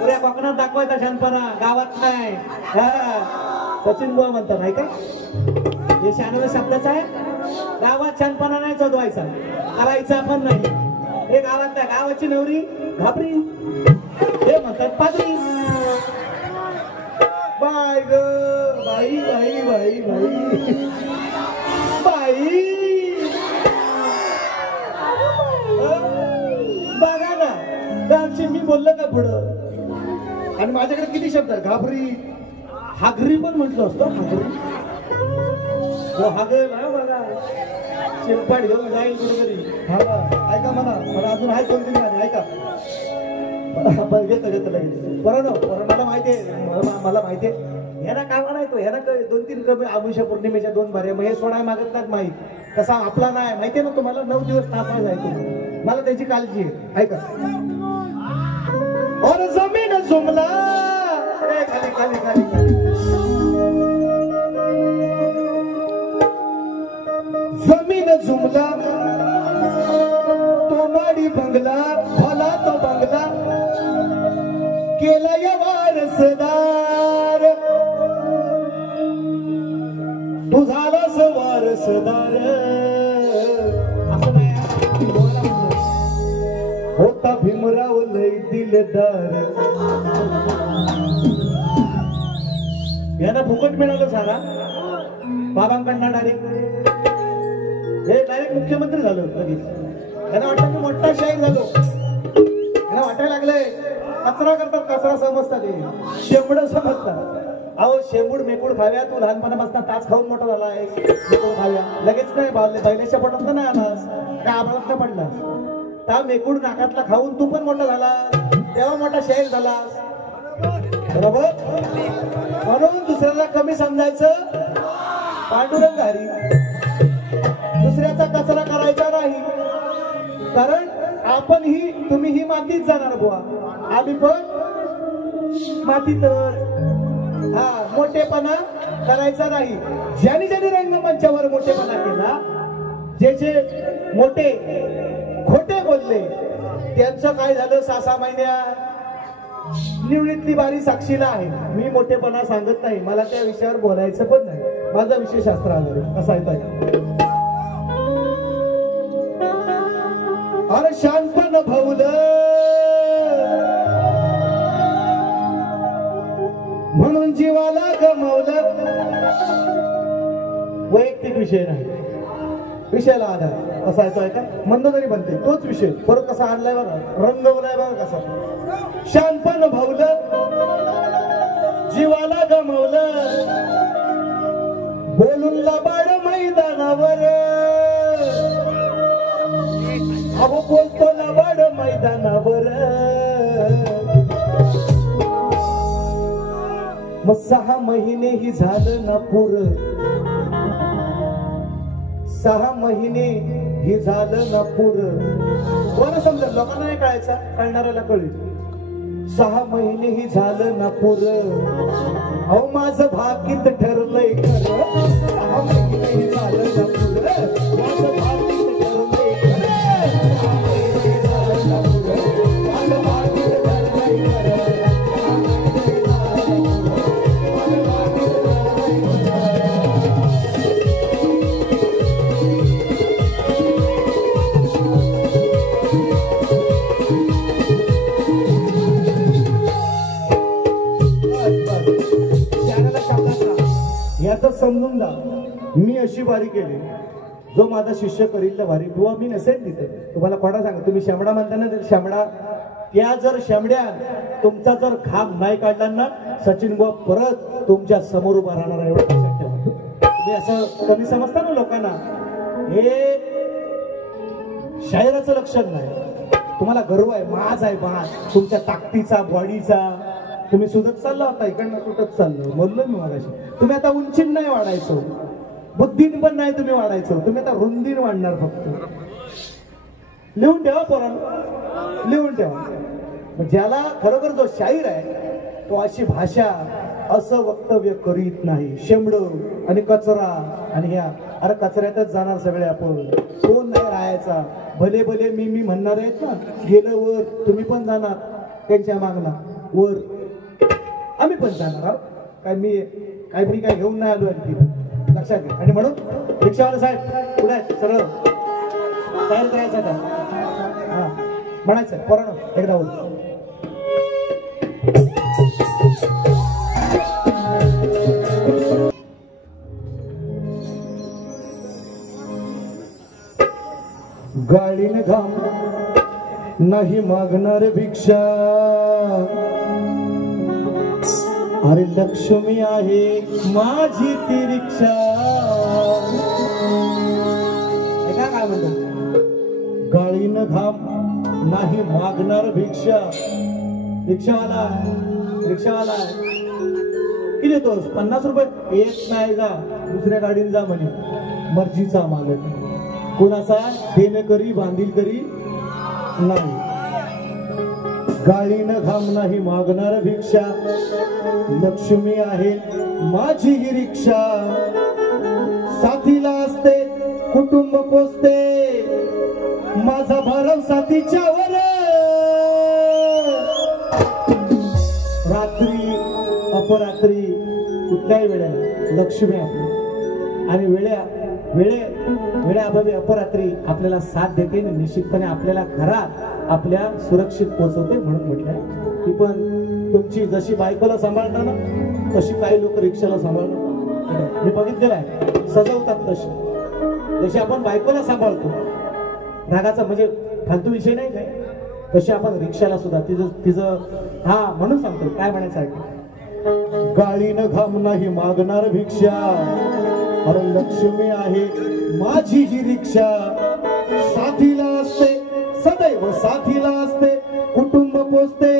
पुऱ्या कोकणात दाखवायचा शानपणा, गावात नाही. सचिन बुवा म्हणतात नाही का, हे 96 शब्दाचं आहे. गावात शानपणा नाही चढवायचा, करायचा पण नाही. हे गावात नाही, गावाची नवरी घाबरी, हे म्हणतात पादरी. बाय ग बाई बाई बाई बाई बाई. बघा ना गावची मी बोललो का पुढं. आणि माझ्याकडे किती शब्द आहेत. घाबरी, हागरी पण म्हटलं असतं. हागरी बघा, चिरपाट घेऊन जाईल कुठेतरी. हा ऐका, मला अजून आहे 2-3 गाणी ऐका. घेतो लगेच. मला माहितीये ह्याला काय म्हणायचो, ह्याला 2-3 कमी आमुष्या पौर्णिमेच्या 2 भाऱ्या हे सोडाय मागत नाहीत माहीत. तसा आपला नाही माहितीये ना तुम्हाला, 9 दिवस तापा जायचो. मला त्याची काळजी आहे. ऐका. और जमीन जुमला खाली खाली खाली खाली जमीन जुमला तो माडी बंगला भला तो बंगला केला या वारसदार, तू झालास वारसदार. असं नाही होता भीमराव लय दिलदार. यांना फुकट मिळालं सारा बाबांकडनं डायरेक्ट. हे डायरेक्ट मुख्यमंत्री झालो लगेच. त्यांना वाटतं की मोठा शाहीर झालो. त्यांना वाटायला लागलंय कचरा करतात, कचरा समजतात, शेंबड समजतात. अहो शेंबूड मेकूड खाव्या, तू लहानपणापासून ताच खाऊन मोठा झाला आहे. मेकूड खाव्या लगेच नाही बैलाच्या पोटात नाही आलास, काय आभाळात नाही पडलास. त्या मेकूड नाकातला खाऊन तू पण मोठा झाला, तेव्हा मोठा शाहीर झालास. बरोबर. म्हणून दुसऱ्याला कमी समजायचं, पांडुरंग हरी. दुसऱ्याचा कचरा करायचा नाही, कारण आपण ही तुम्ही ही मातीत जाणार बुवा, आम्ही पण मातीतच. हा मोठेपणा करायचा नाही. ज्यांनी ज्यांनी रंगमंचावर मोठेपणा केला, जे जे मोठे खोटे बोलले, त्यांचं काय झालं 6-6 महिन्यात निवडीतली बारी साक्षीला आहे. मी मोठेपणा सांगत नाही, मला त्या विषयावर बोलायचं पण नाही. माझा विषय शास्त्र आलं कसा येतोय. अरे शानपण भवलं म्हणून जीवाला गमवलं. वैयक्तिक विषय नाही, विषयाला आधार असा येतोय का, मंद तरी बनते तोच विषय परत कसा आणलाय बघा, रंगवलाय बघा कसा. शानपण भवलं जीवाला गमवलं, बोलून लबाड मैदानावर. अहो बोलतो लबाड मैदानावर. मग 6 महिने ही झालं ना पुर, 6 महिने ही झालं ना पुर. कोणा समजत, लोकांना नाही कळायचा, कळणाऱ्याला कळेल. 6 महिने ही झालं ना पुर. अहो माझं भाकीत ठरलंय खरं, 6 महिने ही झालं ना पुर. माझं भाकीत ठरलंय खरं, 6 महिने ही झालं ना पुर. माझं भाकीत ठरलंय खरं, 6 महिने ही झालं ना पुर. माझं भाकीत ठरलंय याचा समजून जा. मी अशी वारी केली, जो माझा शिष्य करील त्या वारी बुवा मी नसेल तिथे. तुम्हाला कोणा सांगा, तुम्ही शेंबडा म्हणता ना, तर शेंबडा त्या जर शेंबड्या तुमचा जर घाम नाही काढला ना, सचिन बुवा परत तुमच्या समोर उभा राहणार एवढं लक्षात ठेवा. तुम्ही असं कमी समजता ना लोकांना, हे शायराचं लक्षण नाही. तुम्हाला गर्व आहे, माज आहे, माज तुमच्या ताकदीचा, बॉडीचा. तुम्ही सुधत चालला होता, इकडनं तुटत चाललो, बोललो मी मगाशी. तुम्ही आता उंचीन नाही वाढायचो, बुद्धीन पण नाही तुम्ही वाढायचो, तुम्ही आता रुंदीन वाढणार फक्त. लिहून ठेवा पोरांनो, लिहून ठेवा. ज्याला खरोखर जो शाहीर आहे तो अशी भाषा, असं वक्तव्य करीत नाही. शेंबड आणि कचरा आणि ह्या, अरे कचऱ्यातच जाणार सगळे आपण, कोण नाही राहायचा. भले भले मी म्हणणार आहेत ना, गेलं वर, तुम्ही पण जाणार त्यांच्या मागला वर, आम्ही पण जाणार आहोत. काय मी काहीतरी काय घेऊन नाही आलो आणखी, लक्षात घ्या. आणि म्हणून रिक्षावाला साहेब पुढे आहेत, सरळ तयार करायचं का, हा म्हणायचं पोरांनो एकदा बोल. गाडीने घाम नाही मागणार भिक्षा, अरे लक्ष्मी आहे माझी ती रिक्षा. काय म्हणतो, गाडीनं घाम नाही मागणार भिक्षा. रिक्षावाला रिक्षावाला किती देतोस? 50 रुपये. एक नाही जा, दुसऱ्या गाडीने जा म्हणे. मर्जीचा मालक. कोणाचा? देणे करी बांधील करी नाही. गाळीनं घाम नाही मागणार भिक्षा. लक्ष्मी आहे माझी ही रिक्षा. साथीला असते कुटुंब पोचते. माझा भरवसा तिच्यावर. रात्री अपरात्री कुठल्याही वेळेला लक्ष्मी आपली. आणि वेळेअभावी अपरात्री आपल्याला साथ देते आणि निश्चितपणे आपल्याला घरात आपल्या सुरक्षित पोहोचवते. म्हणून म्हटलंय की पण तुमची जशी बायकोला सांभाळता ना तशी काही लोक रिक्षाला सांभाळतात. मी बघितलेलं आहे, सजवतात तशी. जशी आपण बायकोला सांभाळतो, रागाचा म्हणजे फालतू विषय नाही काय, तशी आपण रिक्षाला सुद्धा तिचं हा म्हणून सांगतो. काय म्हणायचं आहे? गाळीनं घाम नाही मागणार भिक्षा. अरे लक्ष्मी आहे माझी ही रिक्षा. साथीला असते सदैव साथीला असते. कुटुंब पोचते.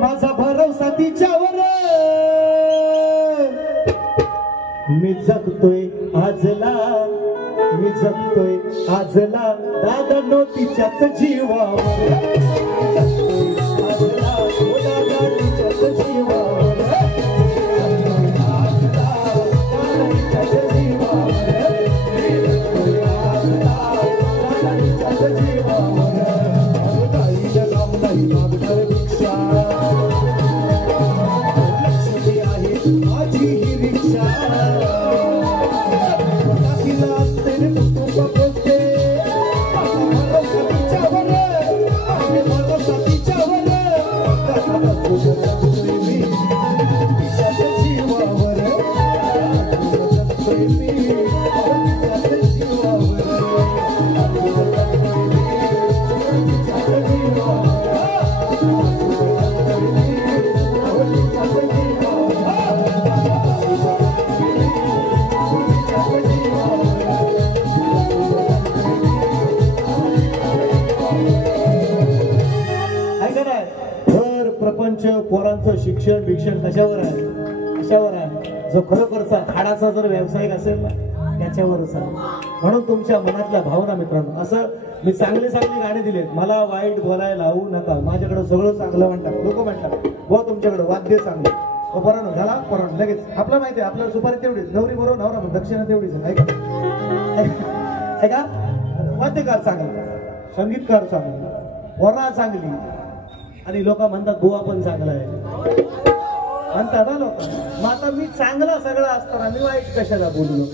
माझा भरवसा तिच्यावर. मी जगतोय आजला. मी जगतोय आजला. दादा नो तिच्याच जीवावर. आजला दादा तिच्याच जीवावर. पोरांचं शिक्षण भिक्षण कशावर आहे? जो खरोखरचा हाडाचा जर व्यावसायिक असेल ना त्याच्यावरच आहे. म्हणून तुमच्या मनातल्या भावना मित्रांनो, असं मी चांगली गाणी दिलेत. मला वाईट बोलायला लावू नका. माझ्याकडे सगळं चांगलं म्हणतात लोक. म्हणतात व तुमच्याकडे वाद्य चांगलं. बरं झाला पोरांनो लगेच. आपलं माहिती आहे आपल्याला सुपारी तेवढीच, नवरी बरोबर नवरा दक्षिणा तेवढीच. ऐका वाद्यकार चांगला, संगीतकार चांगला, पोरा चांगली आणि लोक म्हणतात बुवा पण चांगला आहे म्हणतात ना लोक. मग आता मी चांगला सगळा असताना मी वाईट कशाला बोलू?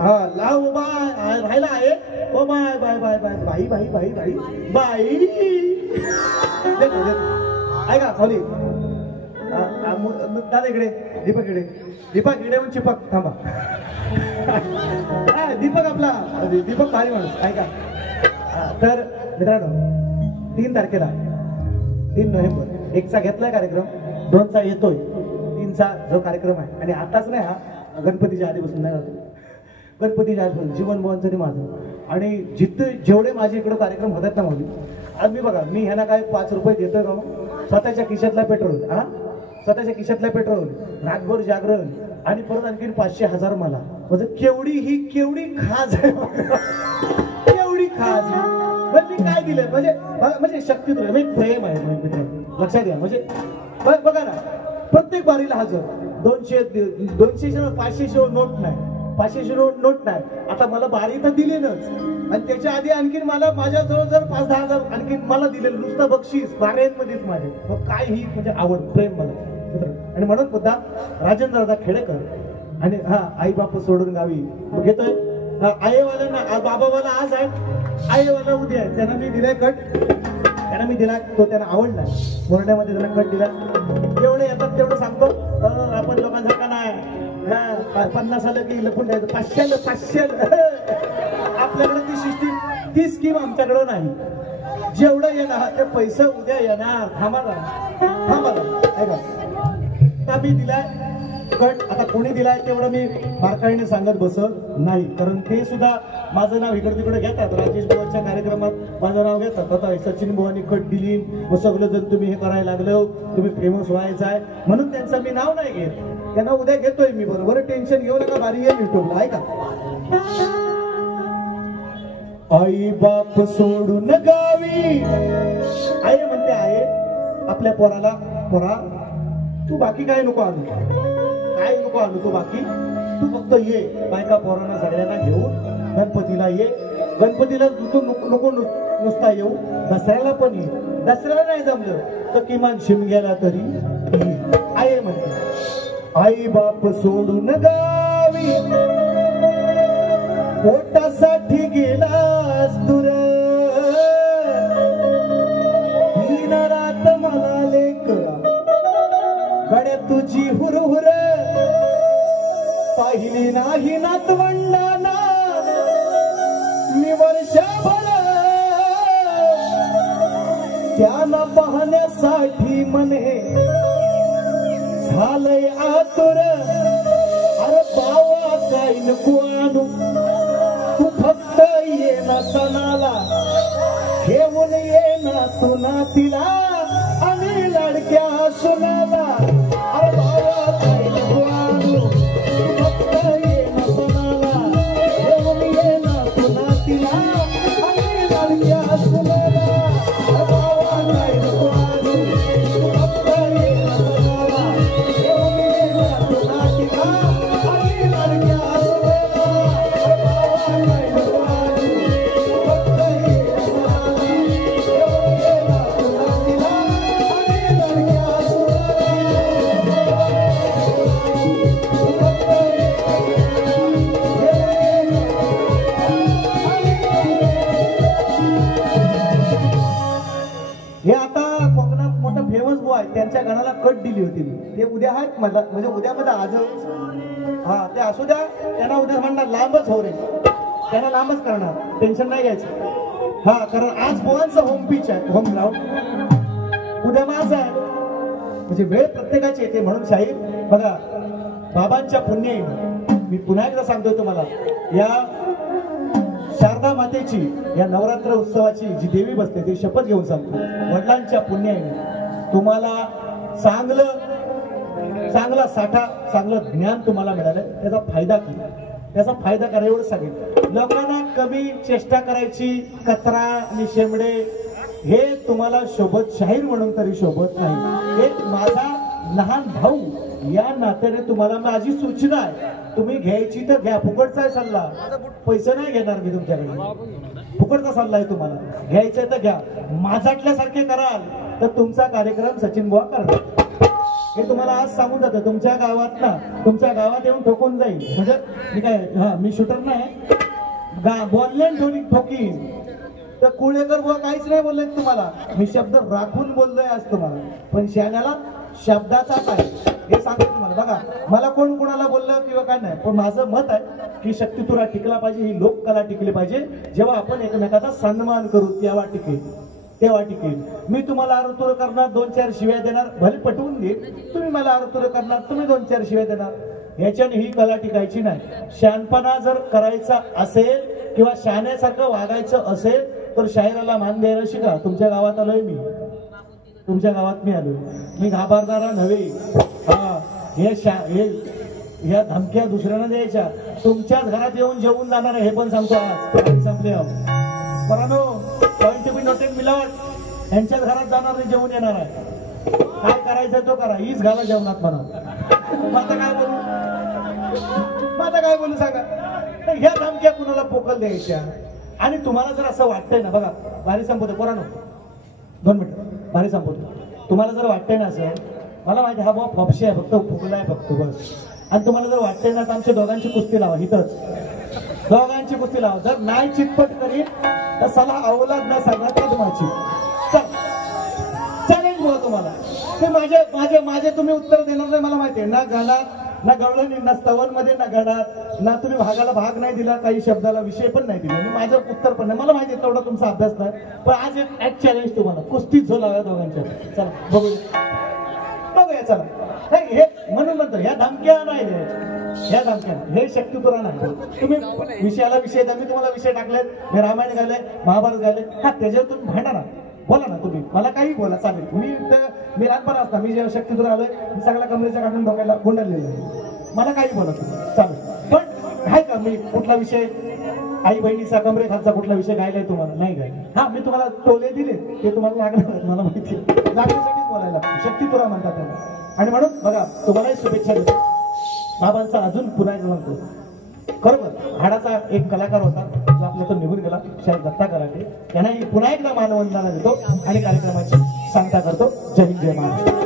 हा लाव बाय राहिला आहे. ओ बाय बाय बाय बाय बाई बाई बाई बाई बाई. ऐका खाली दादा इकडे. दीपक इकडे म्हणून चिपक थांबा. दीपक आपला दीपक भारी माणूस. ऐका तर मित्रांनो 3 तारखेला 3 नोव्हेंबर 1चा घेतलाय कार्यक्रम, 2चा येतोय, 3चा जो कार्यक्रम आहे. आणि आताच नाही, हा गणपतीच्या आधीपासून नाही होतो. गणपतीच्या आधीपासून जीवन मोहनचं माझं. आणि जेवढे माझे इकडे कार्यक्रम होतात ना माझे, आज मी बघा मी ह्यांना काय 5 रुपये देतोय का? स्वतःच्या खिशातला पेट्रोल. स्वतःच्या खिशातला पेट्रोल, रातभर जागरण आणि परत आणखी 500-1000 मला. म्हणजे केवढी खाज आहे. केवढी खाज. मी काय दिलंय म्हणजे शक्ती म्हणजे प्रेम आहे मित्रांनो. लक्षात घ्या. म्हणजे बघा ना प्रत्येक बारीला हजर. 200 500 नोट नाही, 500 नोट नाही. आता मला बारी तर दिलेनच आणि त्याच्या आधी आणखी मला माझ्याजवळ जर 5-10 हजार आणखी मला दिलेलं नुसतं बक्षीस बाऱ्यांमध्येच माझे. मग काय ही म्हणजे आवड प्रेम मला. आणि म्हणून सुद्धा राजेंद्र दादा खेडेकर आणि आई बाप सोडून गावी घेतोय. आईवाल्यांना बाबावाला आज आहे, आईवाला उद्या आहे. त्यांना मी दिलाय कट. त्यांना मी दिला तो त्यांना आवडला. मोरड्यामध्ये त्याला कट दिला. जेवढे येतात तेवढं सांगतो. आपण लोकांसारखा नाही 50 आलं की लपून द्यायचं. 500 आपल्याकडे ती सिस्टीम ती स्कीम आमच्याकडे नाही. जेवढं येणार ते पैसे उद्या येणार. थांबा ऐका मी दिलाय कट आता कोणी दिलाय तेवढं मी बारकाईने सांगत बसत नाही, कारण ते सुद्धा माझं नाव इकडे तिकडे घेतात. राजेश बुवांच्या कार्यक्रमात माझं नाव घेतात. आता सचिन बुवांनी कट दिली, मग सगळं जण तुम्ही हे करायला लागलो, तुम्ही फेमस व्हायचं आहे म्हणून त्यांचं मी नाव नाही घेत. त्यांना उद्या घेतोय मी, बरोबर टेन्शन घेऊ नका. बारी येईल युट्यूबला आहे का. आई बाप सोडून गावी, आई म्हणते आहे आपल्या पोराला, पोरा तू बाकी काय नको आणू, काय नको आणू तू बाकी, तू फक्त ये बायका पोरांना सगळ्यांना घेऊन गणपतीला ये. गणपतीला तू नको नुसता येऊ, दसऱ्याला पण ये. दसऱ्याला नाही जमलं तर किमान शिमग्याला तरी ये. आई म्हणते आई बाप सोडून गावी, पोटासाठी गेलास दूर, ही रात मला लेकरा गड्या तुझी हुरहुर, पाहिली नाही नातवंडाना मी वर्षभर, त्यांना पाहण्यासाठी मने झालंय आतुर. अरे बावा काय नको आणू, तू फक्त ये ना सणाला, घेऊन ये ना तू नातीला आणि लाडक्या सुनाला. अरे बावा काय नको आणू, तू फक्त ये ना सणाला, घेऊन ये ना तू नातीला आणि लाडक्या सुनाला. अरे बावा काय नको आणू, तू फक्त ये ना सणाला, घेऊन ये ना तू नातीला आणि लाडक्या सुनाला. अरे बावा काय नको आणू, तू फक्त ये ना सणाला, घेऊन ये ना तू नातीला आणि लाडक्या सुनाला. हे आता कोकणात मोठं फेमस बुवा आहे, त्यांच्या गाण्याला कट दिली होती मी. ते उद्या आहेत मला, म्हणजे उद्या मध्ये आज, हा ते असू द्या. त्यांना उद्या म्हणणार लांबच हो रे, त्यांना लांबच करणार, टेन्शन नाही घ्यायचं. हा कारण आज बुवांचं होम पिच आहे, होम ग्राउंड, उद्या माझं आहे. म्हणजे वेळ प्रत्येकाची येते. म्हणून शाहीर बघा, बाबांच्या पुण्याईने मी पुन्हा एकदा सांगतोय तुम्हाला, या शारदा मातेची या नवरात्र उत्सवाची जी देवी बसते ती शपथ घेऊन सांगतो, वडिलांच्या पुण्याईने तुम्हाला चांगला साठा, चांगलं ज्ञान तुम्हाला मिळालं, त्याचा फायदा करा, त्याचा फायदा करा एवढं सांगेल. लोकांना कमी चेष्टा करायची, कचरा आणि शेंबडे हे तुम्हाला शोभत, शाहीर म्हणून तरी शोभत नाही. एक माझा लहान भाऊ या नात्याने तुम्हाला माझी सूचना आहे, तुम्ही घ्यायची तर घ्या, फुकटचा आहे सल्ला, पैसे नाही घेणार मी तुमच्याकडे, फुकटचा सल्ला आहे तुम्हाला, घ्यायचंय तर घ्या. माझ्यातल्यासारखे कराल तर तुमचा कार्यक्रम सचिन बुवा करणार, हे तुम्हाला आज सांगून जातं. तुमच्या गावात ना, तुमच्या गावात येऊन ठोकून जाईल. म्हणजे मी काय, मी शूटर नाही, बोलले ठोकीन तर कुळेकर बुवा काहीच नाही बोलले तुम्हाला, मी शब्द राखून बोललोय आज तुम्हाला. पण शहाण्याला शब्दाचाच आहे हे सांगतो तुम्हाला. बघा, मला कोण कोणाला बोललं किंवा काय नाही, पण माझं मत आहे की शक्तितुरा टिकला पाहिजे, ही लोककला टिकली पाहिजे. जेव्हा आपण एकमेकाचा सन्मान करू तेव्हा टिकेल, तेव्हा टिकेल. मी तुम्हाला आरुतुर करणार, 2-4 शिव्या देणार, भले पटवून दे, तुम्ही मला आरुतुर करणार, तुम्ही 2-4 शिव्या देणार, याच्याने ही कला टिकायची नाही. शहाणपणा जर करायचा असेल किंवा शहाण्यासारखं वागायचं असेल तर शाहिराला मान द्यायला शिका. तुमच्या गावात आलोय मी, तुमच्या गावात मी आलोय, मी घाबरणारा नव्हे. हा ह्या धमक्या दुसऱ्यांना द्यायच्या, तुमच्याच घरात येऊन जेवून जाणार आहे हे पण सांगतो आज. संपले परानो, पॉइंट टू बी नोटेड मिलावट, यांच्याच घरात जाणार नाही, जेवून येणार आहे. काय करायचं तो करा, हीच घाला जेवणात म्हणा. माझं काय बोलू, माझं काय बोलू सांगा. तर ह्या धमक्या कुणाला पोकल द्यायच्या. आणि तुम्हाला जर असं वाटतंय ना, बघा भारी संपवतो पोरानो, 2 मिनिटं भारी संपवतो. तुम्हाला जर वाटतंय ना असं, मला माहिती हा बाबा फॉपशी आहे, फक्त फुकला आहे फक्त बस. आणि तुम्हाला जर वाटतंय ना तर आमच्या दोघांची कुस्ती लावा इथंच, दोघांची कुस्ती लावा. जर नाही चितपट करीन तर सला अवलाद नाही सांगणार तुम्हाची. चॅलेंज बोला तुम्हाला, ते माझे तुम्ही उत्तर देणार नाही मला माहिती आहे. ना गाण्यात ना गवळण, ना स्तवन मध्ये, ना गडात, ना तुम्ही भागाला भाग नाही दिला, काही शब्दाला विषय पण नाही दिला, माझं उत्तर पण नाही. मला माहिती आहे तेवढा तुमचा अभ्यास नाही. पण आज एक चॅलेंज तुम्हाला, कुस्तीच झोलाव्या दोघांच्या. चला बघूया, चला. नाही, हे म्हणून म्हणतो ह्या धमक्या नाही ह्या धमक्या, हे शक्तिपुरा नाही. तुम्ही विषयाला विषय द्या, मी तुम्हाला विषय टाकलेत, मी रामायण घाले, महाभारत घाले, हा त्याच्यावर तुम्ही भांडा ना, बोला ना तुम्ही, मला काही बोला चालेल. मी लहानपणा असता, मी जेव्हा शक्तीतून आलोय, मी सगळ्या कमरेच्या काढून डोक्याला गुंडलेलं आहे, मला काही बोला तुम्ही चालेल. पण आहे का मी कुठला विषय आई बहिणीचा कमरे खालचा कुठला विषय गायलाय तुम्हाला? नाही गायला. हा मी तुम्हाला टोले दिले ते तुम्हाला लागणार, मला माहिती लागण्यासाठीच बोलायला शक्तीपुरा म्हणतात त्याला. आणि म्हणून बघा तुम्हालाही शुभेच्छा देतो. बाबांचा अजून पुन्हा सांगतो, खरोबर हाडाचा एक कलाकार होता जो आपल्यातून निघून गेला, शाहीर दत्ता कराटे, त्यांनाही पुन्हा एकदा मानवंदना देतो आणि कार्यक्रमाची सांगता करतो. जय हिंद, जय महाराष्ट्र.